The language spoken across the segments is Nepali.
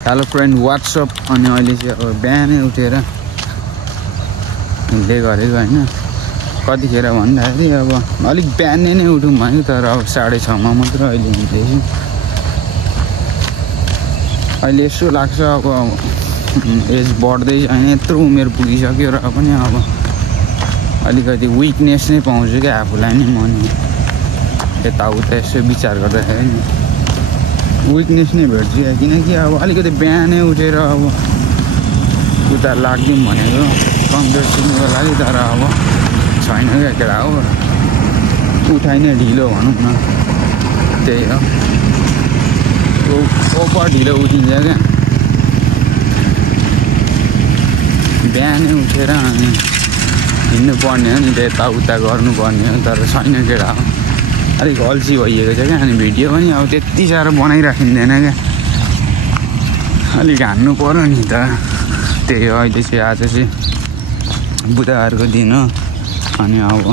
हेलो फ्रेन्ड व्हाट्सअप अनि अहिले चाहिँ अब बिहानै उठेर हिँड्दै गरेको होइन कतिखेर भन्दाखेरि अब अलिक बिहानै नै उठौँ भन्यो तर अब 6:30 मा मात्र अहिले हिँड्दैछु। अहिले यसो लाग्छ अब एज बढ्दै होइन यत्रो उमेर पुगिसक्यो र पनि अब अलिकति विकनेस नै पाउँछु क्या आफूलाई नै मन यताउता यसो विचार गर्दाखेरि विकनेस नै भेट्छु क्या किनकि अब अलिकति बिहानै उठेर अब उता लाग्दिउँ भनेको कम्प्युटर सिक्नुको लागि तर अब छैन क्या केटा हो उठाइ नै ढिलो भनौँ न त्यही हो ओपर ढिलो उठिन्छ क्या बिहानै उठेर अनि हिँड्नु पर्ने हो नि त यताउता गर्नुपर्ने हो तर छैन केटा हो अलिक अल्छी भइएको छ क्या अनि भिडियो पनि अब त्यति साह्रो बनाइराखिँदैन क्या अलिक हान्नु पर्यो नि त त्यही हो। अहिले चाहिँ आज चाहिँ बुधबारको दिन हो अनि अब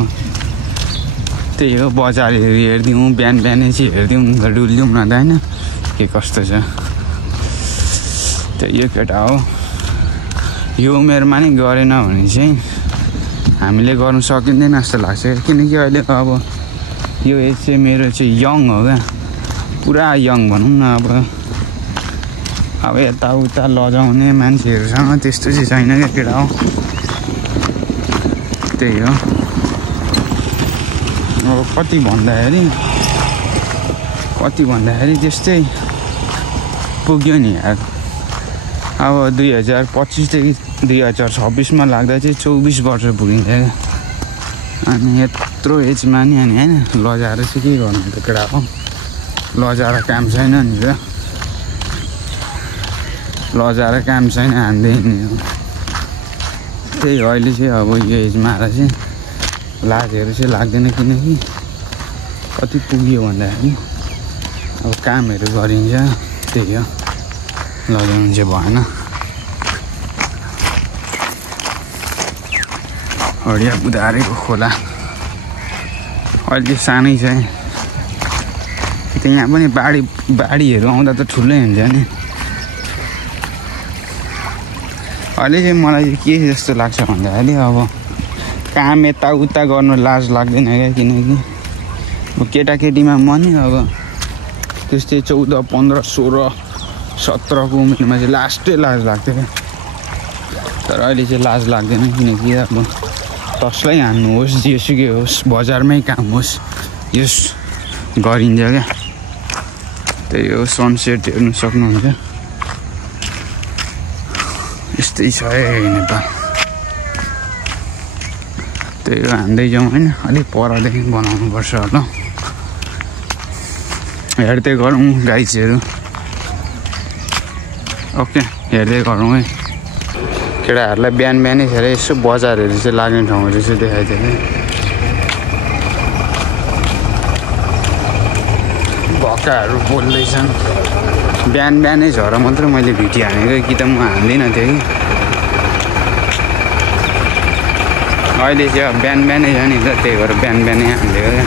त्यही हो बजारहरू हेरिदिउँ बिहानै चाहिँ हेरिदिउँ न त डुलिदिउँ न त होइन के कस्तो छ त्यही हो केटा हो। यो उमेरमा नै गरेन भने चाहिँ हामीले गर्नु सकिँदैन जस्तो लाग्छ किनकि अहिले अब यो एज चाहिँ मेरो चाहिँ यङ हो क्या पुरा यङ भनौँ न अब यताउता लजाउने मान्छेहरूसँग त्यस्तो चाहिँ छैन क्या केटा हो त्यही हो। अब कति भन्दाखेरि त्यस्तै पुग्यो नि यार अब 2025 देखि 2026 मा लाग्दा चाहिँ 24 वर्ष पुगिन्छ क्या अनि यत्रो एजमा नि अनि होइन लजाएर चाहिँ के गर्नु त केटा हो लजाएर काम छैन नि त लजाएर काम छैन हान्दै नि हो त्यही हो। अहिले चाहिँ अब यो एजमा आएर चाहिँ लाजहरू चाहिँ लाग्दैन किनकि कति पुग्यो भन्दाखेरि अब कामहरू गरिन्छ त्यही हो लजाउनु चाहिँ भएन। हडिया बुधारेको खोला अहिले सानै छ यहाँ पनि बाढीहरू आउँदा त ठुलै हुन्छ नि। अहिले चाहिँ मलाई के जस्तो लाग्छ भन्दाखेरि अब काम यताउता गर्नु लाज लाग्दैन क्या किनकि अब केटाकेटीमा पनि अब त्यस्तै 14, 15, 16, 17 को उमेरमा चाहिँ लास्टै लाज लाग्थ्यो क्या तर अहिले चाहिँ लाज लाग्दैन किनकि अब कसलाई हान्नु होस् जेसुकै होस् बजारमै काम होस् यस गरिन्छ क्या त्यही हो। सनसेट हेर्नु सक्नुहुन्छ यस्तै छ नेपाल त्यही हो हान्दै जाउँ होइन अलिक परदेखि बनाउनु पर्छ होला हेर्दै गरौँ गाइजहरू ओके हेर्दै गरौँ है केटाहरूलाई बिहानै खेर यसो बजारहरू चाहिँ लाग्ने ठाउँहरू चाहिँ देखाइदियो है भक्काहरू बोल्दैछन् बिहानै झर मात्र मैले भिडियो हानेको कि त म हान्दिनँ थिएँ कि अहिले चाहिँ अब बिहानै छ नि त त्यही भएर बिहानै हानिदिएको क्या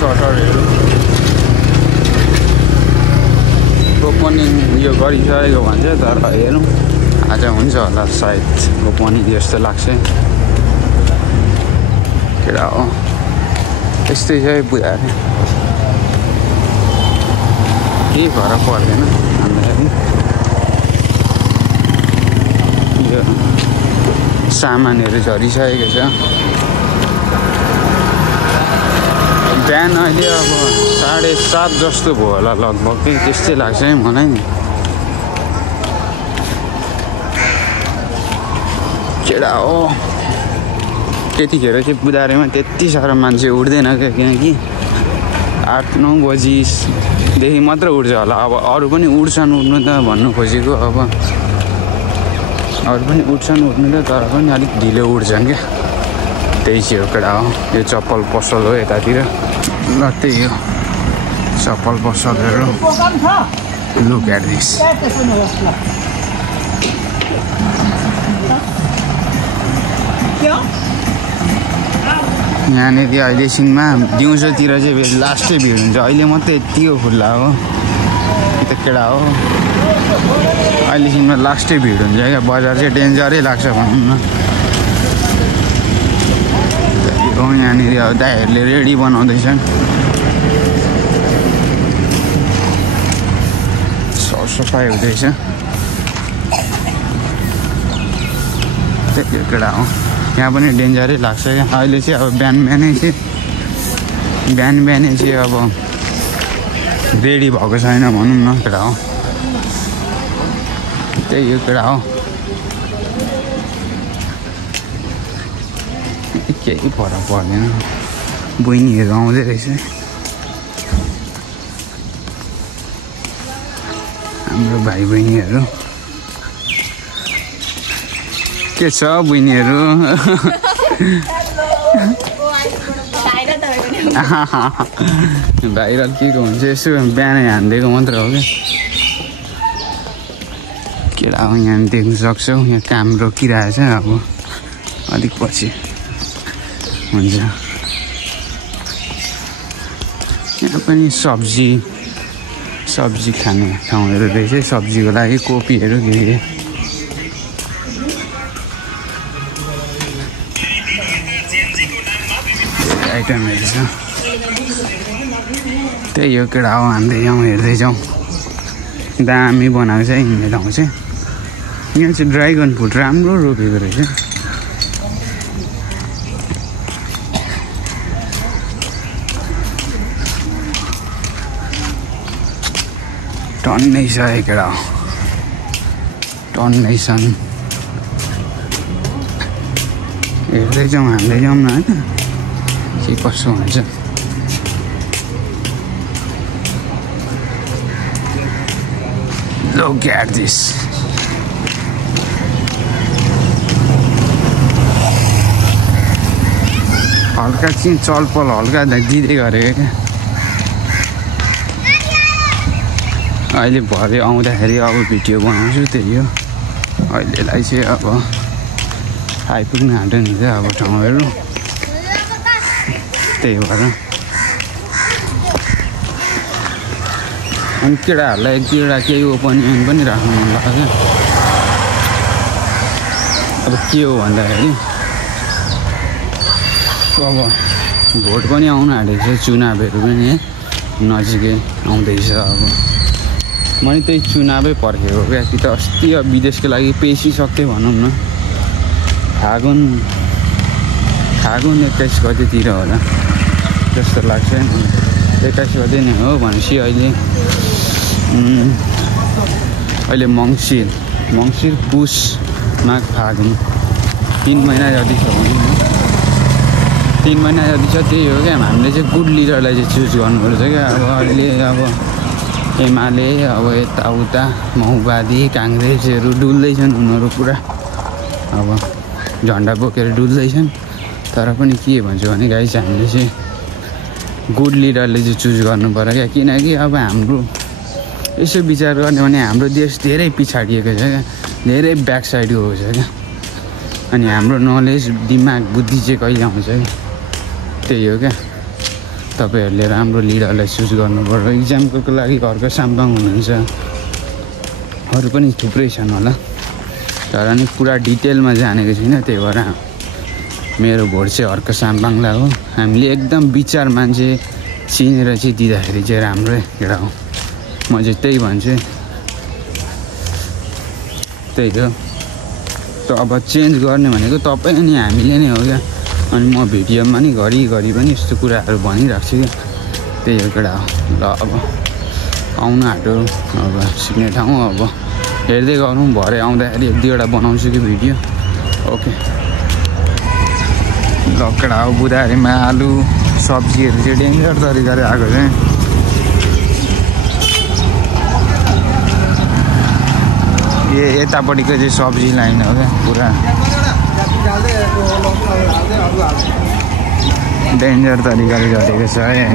सटरहरू ओपनिङ यो गरिसकेको भन्छ तर हेरौँ आज हुन्छ होला सायद ओपनिङ जस्तो लाग्छ केटा हो त्यस्तै छ बुझाएर केही फरक पर्दैन हामीलाई यो सामानहरू झरिसकेको छ बिहान अहिले अब 7:30 जस्तो भयो होला लगभग त्यस्तै लाग्छ है मलाई नि केटा हो त्यतिखेर चाहिँ बुधारेमा त्यति साह्रो मान्छे उठ्दैन क्या किनकि 8-9 बजीदेखि मात्र उठ्छ होला अब अरू पनि उठ्छन् उठ्नु त भन्नु खोजेको अब अरू पनि उठ्छन् उठ्नु त तर पनि अलिक ढिलो उठ्छन् क्या त्यही चाहिँ हो केटा हो। यो चप्पल पसल हो यतातिर ल त्यही हो चप्पल पसलहरू लुक एट दिस यहाँनिर अहिले एकछिनमा दिउँसोतिर चाहिँ लास्टै भिड हुन्छ। अहिले मात्रै यतिको खुल्ला हो कि त केटा हो। अहिले एकछिनमा लास्टै भिड हुन्छ क्या। बजार चाहिँ डेन्जरै लाग्छ भनौँ न। यहाँनिर अब दाइहरूले रेडी बनाउँदैछन्। सरसफाइ हुँदैछ। त्यो केटा हो। यहाँ पनि डेन्जरै लाग्छ क्या। अहिले चाहिँ अब बिहान बिहानै चाहिँ अब रेडी भएको छैन भनौँ न केटा हो। त्यही हो केटा हो। केही फरक पर्दैन। बहिनीहरू आउँदै रहेछ। हाम्रो भाइ बहिनीहरू के छ बहिनीहरू? भाइरल के को हुन्छ यसो बिहानै हानिदिएको मात्र हो क्या। केटा हो यहाँ देख्न सक्छौ। यहाँ काम रोकिरहेछ। अब अलिक पछि हुन्छ। यहाँ पनि सब्जी खाने ठाउँहरू रहेछ। सब्जीको लागि कोपीहरू के आइटमहरू छ। त्यही हो केटा हो। हान्दै जाउँ हेर्दै जाउँ। दामी बनाएको छ हिँड्ने ठाउँ चाहिँ। यहाँ चाहिँ ड्राइगन फ्रुट राम्रो रोपेको रहेछ। टन्नै छ केटा हो। टन्नै छन्। हेर्दै जाउँ हान्दै जाउँ न होइन के कसो हुन्छ। Look at this. हल्का चाहिँ चलपल हल्का दिँदै गरेको क्या। अहिले भरे आउँदाखेरि अब भिडियो बनाउँछु। त्यही हो। अहिलेलाई चाहिँ अब आइपुग्न आँट्यो नि अब ठाउँहरू। त्यही भएर अनि केटाहरूलाई एक दुईवटा केही ओपनिङ पनि राख्नु मन लाग्छ। अब के हो भन्दाखेरि अब भोट पनि आउनु आँटेको छ। चुनावहरू पनि नजिकै आउँदैछ। अब मैले त्यही चुनावै पर्खेको क्या कि त अस्ति अब विदेशको लागि पेसिसक्थेँ भनौँ न। फागुन 21 गतितिर होला जस्तो लाग्छ। 21 गते नै हो भनेपछि अहिले मङ्सिर पुस माघ फागुन 3 महिना जति छ भनौँ न। 3 महिना जति छ। त्यही हो क्या। हामीले चाहिँ गुड लिडरलाई चाहिँ चुज गर्नुपर्छ क्या। अब अहिले अब एमाले अब यताउता माओवादी काङ्ग्रेसहरू डुल्दैछन्। उनीहरू पुरा अब झन्डा बोकेर डुल्दैछन्। तर पनि के भन्छु भने गाइस हामीले चाहिँ गुड लिडरले चाहिँ चुज गर्नु पर्यो क्या। किनकि अब हाम्रो यसो विचार गर्ने भने हाम्रो देश धेरै पछाडिएको छ क्या। धेरै ब्याक साइड गएको छ क्या। अनि हाम्रो नलेज दिमाग बुद्धि चाहिँ कहिले आउँछ क्या। त्यही हो क्या। तपाईँहरूले राम्रो लिडरलाई चुज गर्नु पर्यो। इक्जाम्पलको लागि घरको साम्बाङ हुनुहुन्छ। अरू पनि थुप्रै छन् होला। तर नि पुरा डिटेलमा जानेको छैन। त्यही भएर मेरो भोट चाहिँ हर्क साम्बाङलाई हो। हामीले एकदम विचार मान्छे चिनेर चाहिँ दिँदाखेरि चाहिँ राम्रै केटा हो। म चाहिँ त्यही भन्छु। त्यही हो। त अब चेन्ज गर्ने भनेको तपाईँ अनि हामीले नै हो क्या। अनि म भिडियोमा नि घरिघरि पनि यस्तो कुराहरू भनिरहेको छु क्या। त्यही हो केटा हो। ल अब आउनु आँट्यो अब सिक्ने ठाउँ। अब हेर्दै गरौँ। भरे आउँदाखेरि 1-2वटा बनाउँछु कि भिडियो। ओके ल केटा हो। बुधारीमा आलु सब्जीहरू चाहिँ डेन्जर तरिकाले आएको छ। यतापट्टिको चाहिँ सब्जी लाइन हो क्या। पुरा डेन्जर तरिकाले झरेको छ है।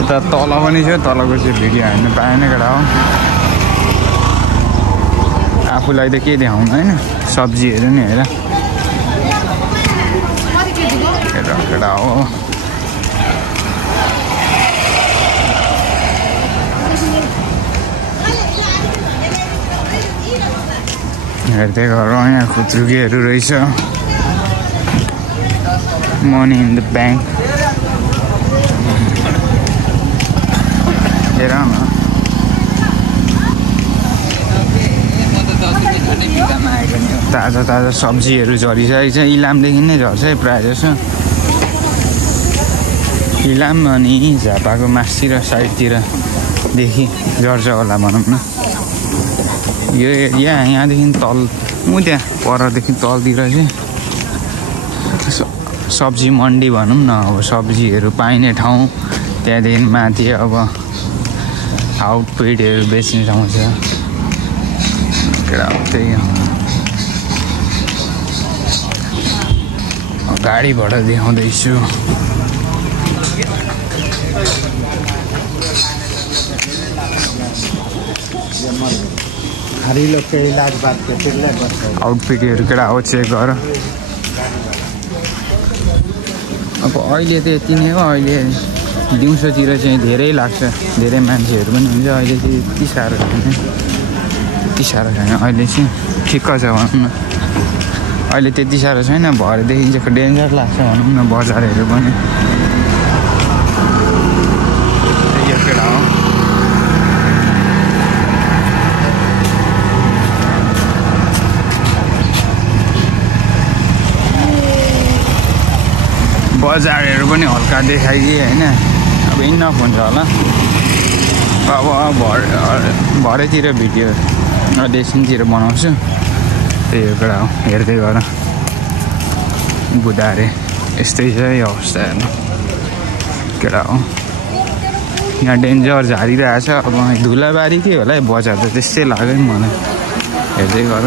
उता तल पनि छ। तलको चाहिँ भिडियो हाल्नु पाएन केटा हो। आफूलाई त के देखाउनु होइन। सब्जीहरू नि हेर केटा हो हेर्दै गरौँ यहाँ खुत्रुकीहरू रहेछ मनी इन द ब्याङ्क हेर न ताजा ताजा सब्जीहरू झरिसकेको छ इलामदेखि नै झर्छ है प्रायः जसो इलाम अनि झापाको मासतिर साइडतिरदेखि झर्छ होला भनौँ न यो एरिया यहाँदेखि तल त्यहाँ परदेखि तलतिर चाहिँ सब्जी मन्डी भनौँ न अब सब्जीहरू पाइने ठाउँ त्यहाँदेखि माथि अब आउटफिटहरू बेच्ने ठाउँ छ त्यही हो गाडीबाट देखाउँदैछु आउटफिटहरू केटा हो चेक गर अब अहिले त यति नै हो अहिले दिउँसोतिर चाहिँ धेरै लाग्छ धेरै मान्छेहरू पनि हुन्छ अहिले चाहिँ यति साह्रो छैन अहिले चाहिँ ठिक्क छ भनौँ न अहिले त्यति साह्रो छैन भरेदेखि चाहिँ डेन्जर लाग्छ भनौँ न बजारहरू पनि यो केटा हो बजारहरू पनि हल्का देखाइदिए होइन अब इनफ हुन्छ होला अब भरेतिर भिडियो एकछिनतिर बनाउँछु त्यही हो केटा हो हेर्दै गर बुधारे यस्तै छ यो अवस्था हेर्नु केटा हो यहाँ डेन्जर झारिरहेछ अब धुलाबारी के होला है बजार त त्यस्तै लाग्यो नि मलाई हेर्दै गर